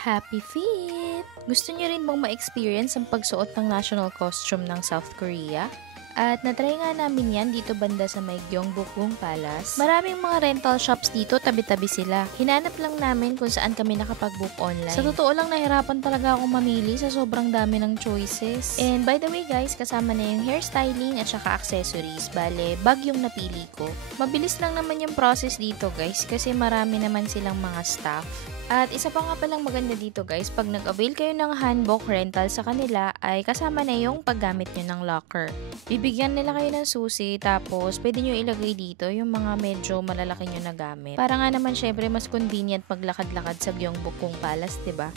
Happy Feet! Gusto niyo rin bang ma-experience ang pagsuot ng national costume ng South Korea? At natry nga namin yan dito banda sa may Gyeongbokgung Palace. Maraming mga rental shops dito, tabi-tabi sila. Hinanap lang namin kung saan kami nakapag-book online. Sa totoo lang, nahirapan talaga akong mamili sa sobrang dami ng choices. And by the way guys, kasama na yung hairstyling at saka accessories. Bale, bag yung napili ko. Mabilis lang naman yung process dito guys kasi marami naman silang mga staff. At isa pa nga palang maganda dito guys, pag nag-avail kayo ng hanbok rental sa kanila ay kasama na yung paggamit nyo ng locker. Bibigyan nila kayo ng susi tapos pwede nyo ilagay dito yung mga medyo malalaki nyo na gamit. Para nga naman syempre mas convenient maglakad-lakad sa Gyeongbokgung Palace, diba?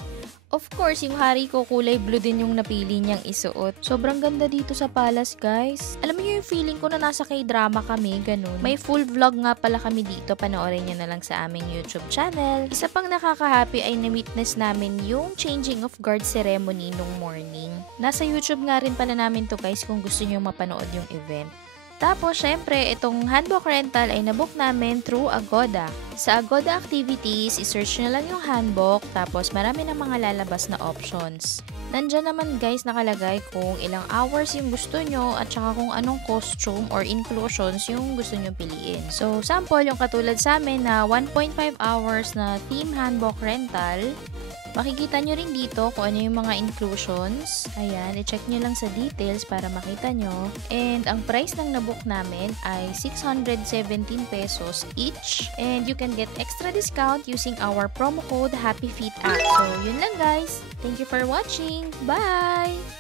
Of course, yung hari ko kulay blue din yung napili niyang isuot. Sobrang ganda dito sa palace, guys. Alam niyo yung feeling ko na nasa K-drama kami, ganun. May full vlog nga pala kami dito. Panoorin niyo na lang sa aming YouTube channel. Isa pang nakaka-happy ay na-witness namin yung changing of guard ceremony nung morning. Nasa YouTube nga rin pala namin to guys kung gusto niyo mapanood yung event. Tapos, syempre, itong hanbok rental ay nabook namin through Agoda. Sa Agoda Activities, isearch nyo lang yung hanbok, tapos marami na mga lalabas na options. Nandyan naman guys nakalagay kung ilang hours yung gusto nyo at saka kung anong costume or inclusions yung gusto nyo piliin. So, sample yung katulad sa amin na 1.5 hours na theme hanbok rental. Makikita nyo rin dito kung ano yung mga inclusions. Ayan, i-check nyo lang sa details para makita nyo. And ang price ng nabook namin ay 617 pesos each. And you can get extra discount using our promo code HappyFeetApp. So, yun lang guys. Thank you for watching. Bye!